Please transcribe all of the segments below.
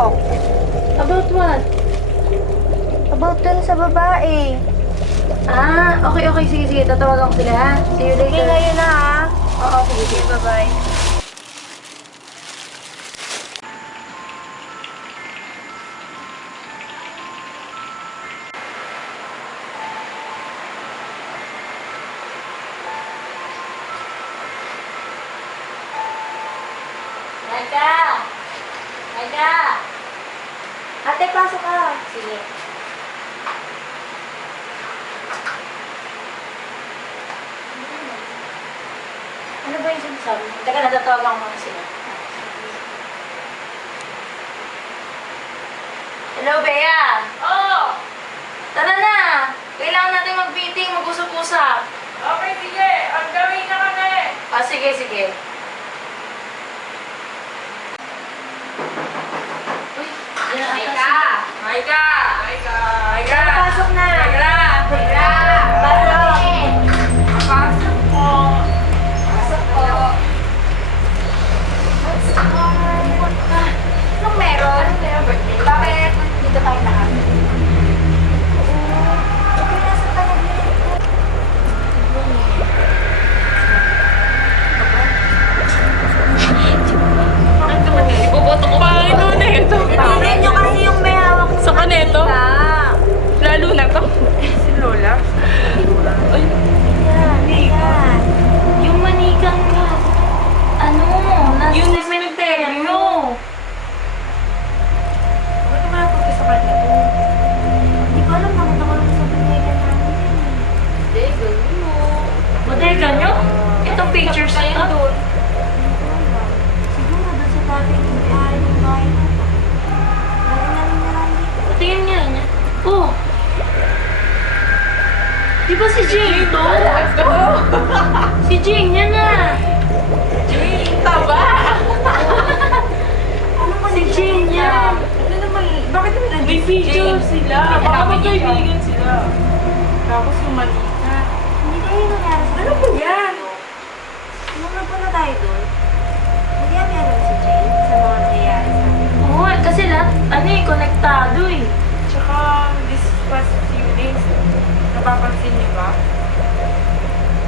talk. About what? About dun sa babae. Okay. Sige. Tatawagan ko sila, ha? See you Sige, later. ngayon na ha. Oo, sige. Bye-bye. Maika! Ate, pasok ka. Sige. Ano ba yung sinasabi? Teka, natatawagan ko muna sila. Hello, Bea! Oo! Tara na! Kailangan natin mag-meeting, mag-usap-usap. Okay, sige. Ang gawin na kami. Sige. Uy, yan na ata Maika! Pasok na. Pasok po. Anong meron? Bakit? Dito tayo lahat. Bakit naman eh? Iboboto ko pa rin noon eh. Tingnan nyo kasi yung may hawak na Sa kaneto? manika. Lalo na to. Si Lola. Ay, Yan. Yung manikang ka. Ano? Nasa Yung cemetery. bakit naman napunta sa kanya to? Hindi ko alam, nakita ko lang sa pinagyan namin. Hindi, gawin mo. Bodega nyo? Itong pictures na yun doon. Siguro doon sa dating bahay ng bahay na. Lagi namin nandito. Patingin nga niya. Oh! Di ba si Jane to? Let's go! Si Jane yan na! Taba! Si Jane yan! Ano naman? Bakit naman nandito? May picture sila. Baka magkaibigan sila. Tapos yung manika. Hindi kayo nangyari sa Ano ba yan? Nung nagpunta tayo doon, hindi kami alam si Jane sa mga nangyayari sa amin. Oo, kasi lahat, konektado eh. Tsaka this past few days, napapansin niyo ba?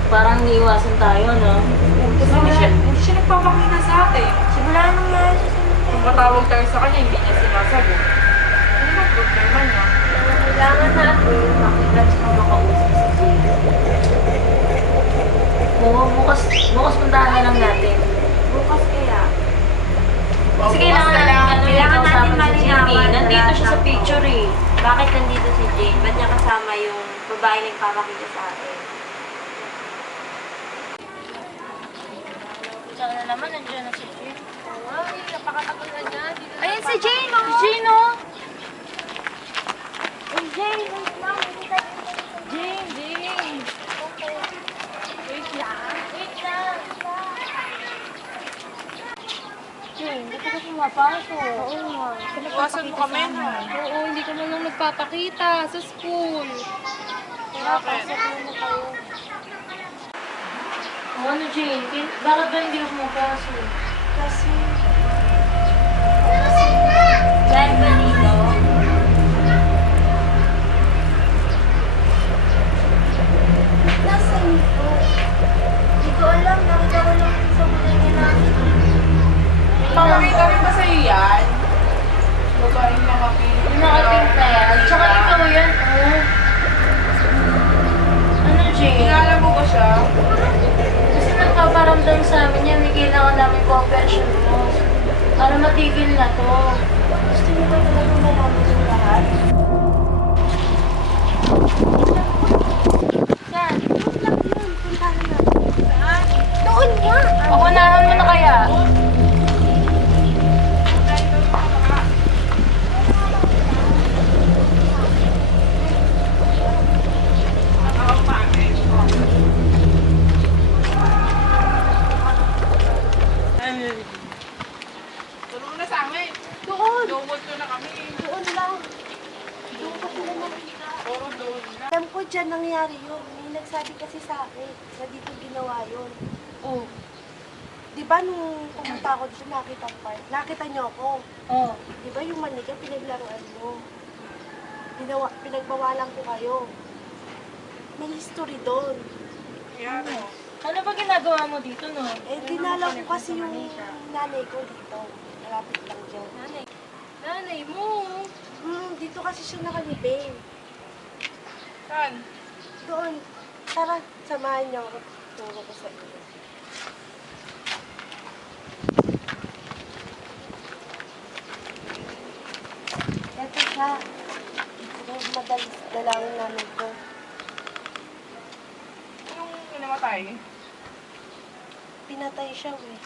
Parang niiwasan tayo, no? Kasi hindi siya nagpapakita sa atin. Simula nang nangyari siya sa Kung mga. matawag tayo sa kanya, hindi niya sinasagot. Ano ba problema niya? Kailangan natin makita at makausap si Jane. Oo, bukas puntahan na lang natin. Bukas kaya. Kasi kailangan natin, Kailangan natin malinawan Jane, sa nandito lahat siya sa ng- picture eh. Bakit nandito si Jane? Ba't niya kasama yung babae na nagpapakita sa atin? Saan na naman, nandiyan na si Jane. Ay, napakatagal na niya. Ayun si Jane, oh! Si Jane, oh! Ay, Jane! Wait lang, hindi tayo Jane! Wait lang. Wait lang. Jane, ba't ka pumapasok? Oo nga. Iwasan mo kami, no? Oo, hindi ka man lang nagpapakita sa school. Kaya pasok muna kayo. Oh, ano, Jane? Bakit ba hindi ka pumapasok? Kasi... Dahil ba dito? Nasaan ito? Hindi ko alam. Nakita ko lang sa bodega namin. Papakita rin ba sa'yo yan? Babaeng nakapin. Yung nakapinta yan. Tsaka ikaw yan, oh. Ano, Jane? Kilala mo ba siya? Kasi nagpaparamdam sa amin yan, may kailangan namin cooperation mo. Para matigil na to. Gusto niyo ba talagang malaman yung lahat? Yan. Doon lang yun. Puntahan natin. Doon nga! Pakunahan mo na kaya? Tulong na sa amin. Doon! Double to na kami. Doon lang. Doon ko sila nakita. Puro doon na. Alam ko dyan nangyari yun. May nagsabi kasi sa akin na dito ginawa yun. Oh. Di ba nung pumunta ako dito, nakita ko kayo. Nakita niyo ako. Oh. Di ba yung manika, pinaglaruan mo? Pinagbawalan ko kayo. May history doon. Yan. Ano ba ginagawa mo dito, no? Eh, dinala ko kasi yung nanay ko dito. Malapit lang dyan. Nanay mo. Dito kasi siya nakalibing. Saan? Doon. Tara, samahan niyo ako. Turo ko sa iyo. Ito siya. Ito, madalas dalawin namin ko. Anong inamatay? Pinatay siya, eh.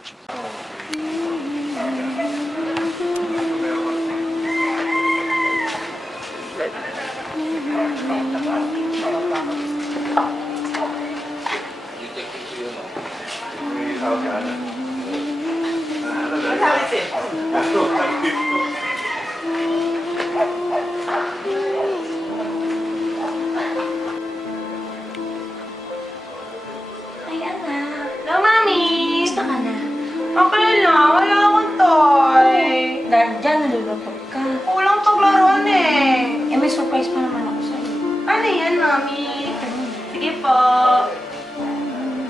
Ay, anak. Hello, Mami! Gusto ka na? Okay lang, wala akong toy. Diyan, nalulupot ka. Kulang paglaruan eh. Eh, may surprise pa naman ako sa'yo. Ano yan, Mami? Sige po.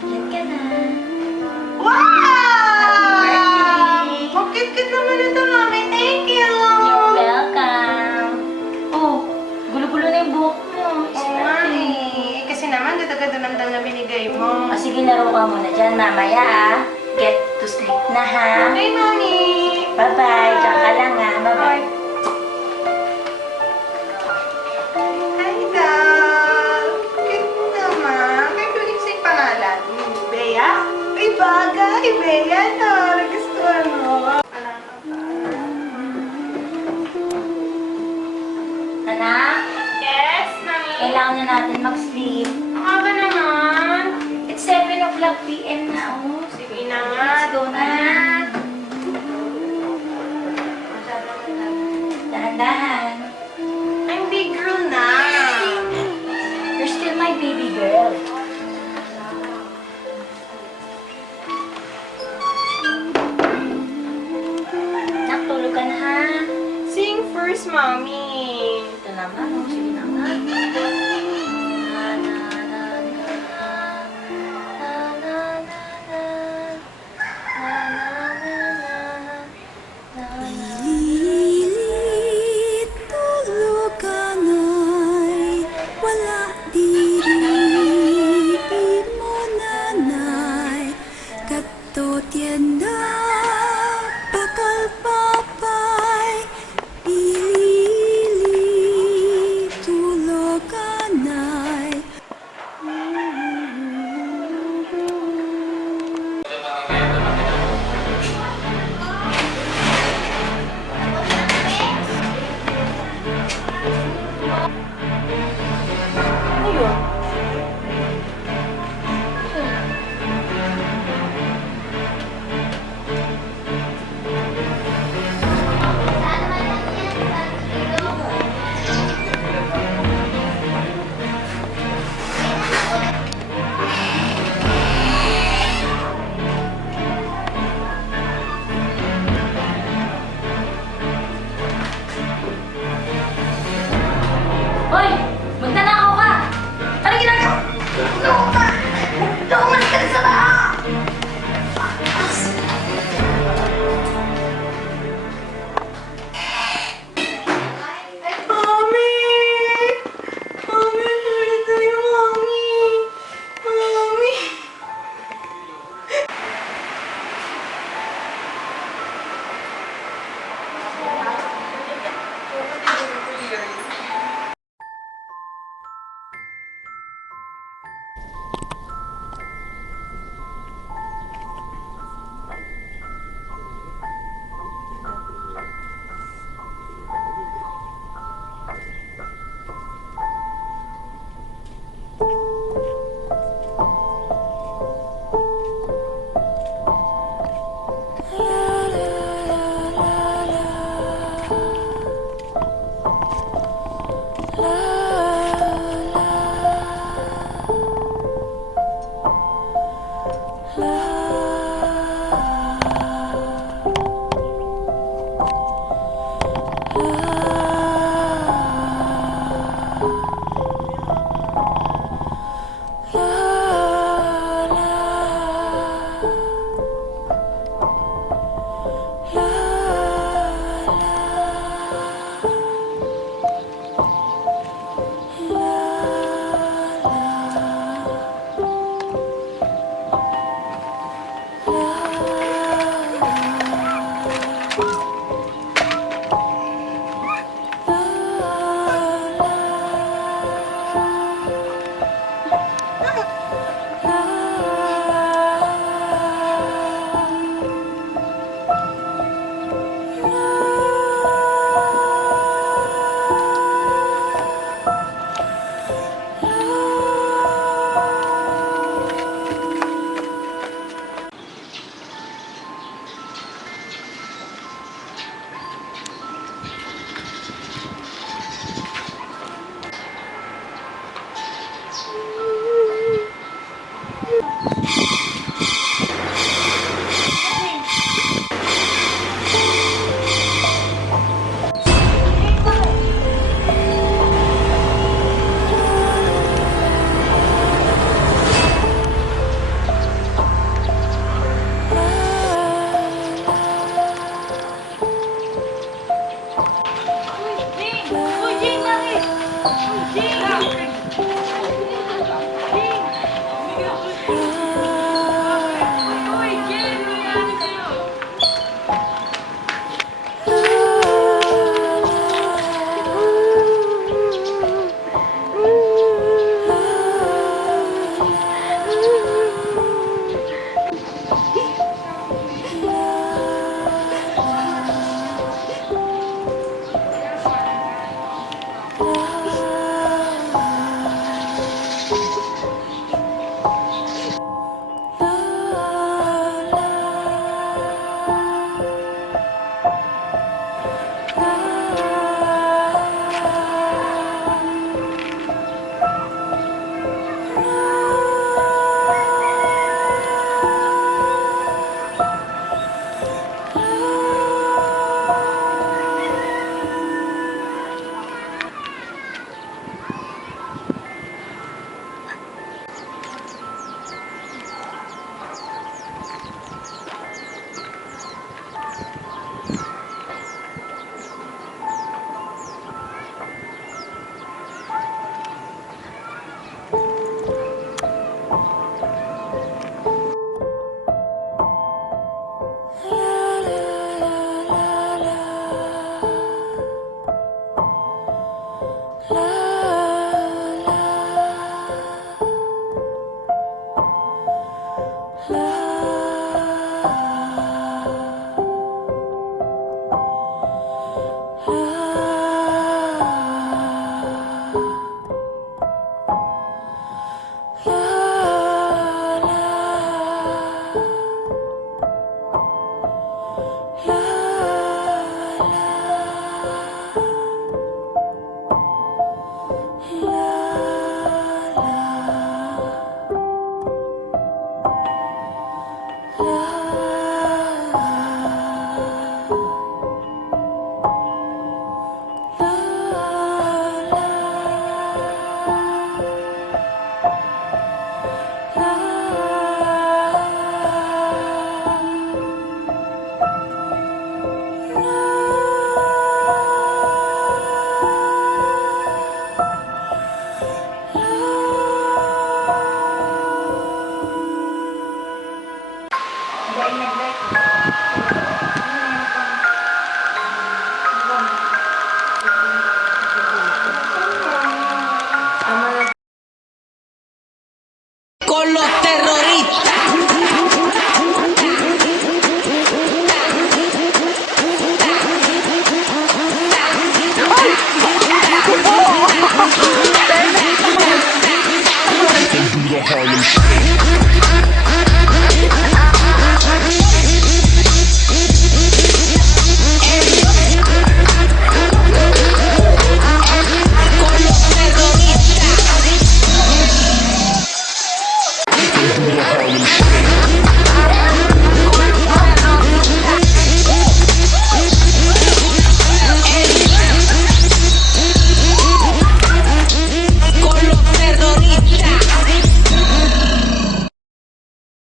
Yan ka na. Wow! Ang cute-cute naman ito, Mami. Thank you! You're welcome. Oh, gulo-gulo na yung buhok mo. Oo nga eh. Kasi naman, ganda-ganda ng dal na binigay mo. Ah, sige, laro ka muna dyan, mamaya ah. Get to sleep na ha. Okay, Mami! Bye-bye. Diyan ka lang ha. Bye-bye. Hi, doll! Cute naman. May tulig sa'yo pangalan. Bea? Ay, bagay! Bea, no? Nagustuhan mo. Anak, Yes, Mami? kailangan na natin mag-sleep. Ang ba naman? It's 7 o'clock p.m. na, oh. Sige na nga. Let's go na. Dahan-dahan. I'm big girl na. You're still my baby girl. Nak, tulog ka na ha. Sing first, Mami. Ito naman, oh. Sige na nga. Na, na, na, na. Na, na, na, na. Na, na, na, na. Na, na. Pilit tuluganay, wala diri mo nanay, kato tienda bakal papay, pilit tuluganay. Uy, Jing! Uy, Jing, bakit? Uy, Jing!